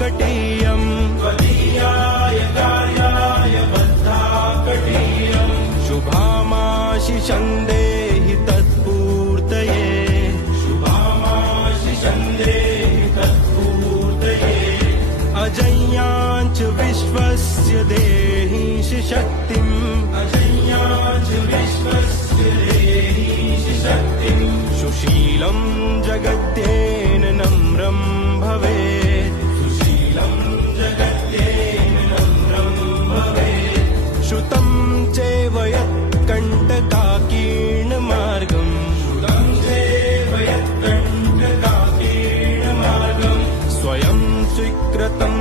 कटीयम् त्वदीयाय कार्याय बद्धाकटीयम् शुभामाशिषं देहि तत्पूर्तये शुभामाशिषं देहि तत्पूर्तये अजय्याञ्च विश्वस्य देहीश शक्तिम् अजय्याञ्च विश्वस्य देहीश शक्तिम् सुशीलं जगत्येन नम्रं भवेत् सुशीलं जगत्येन नम्रं भवेत् श्रुतं चैव यत्कण्टकाकीर्णमार्गम् श्रुतं चैव यत्कण्टकाकीर्णमार्गम् स्वयं स्वीकृतं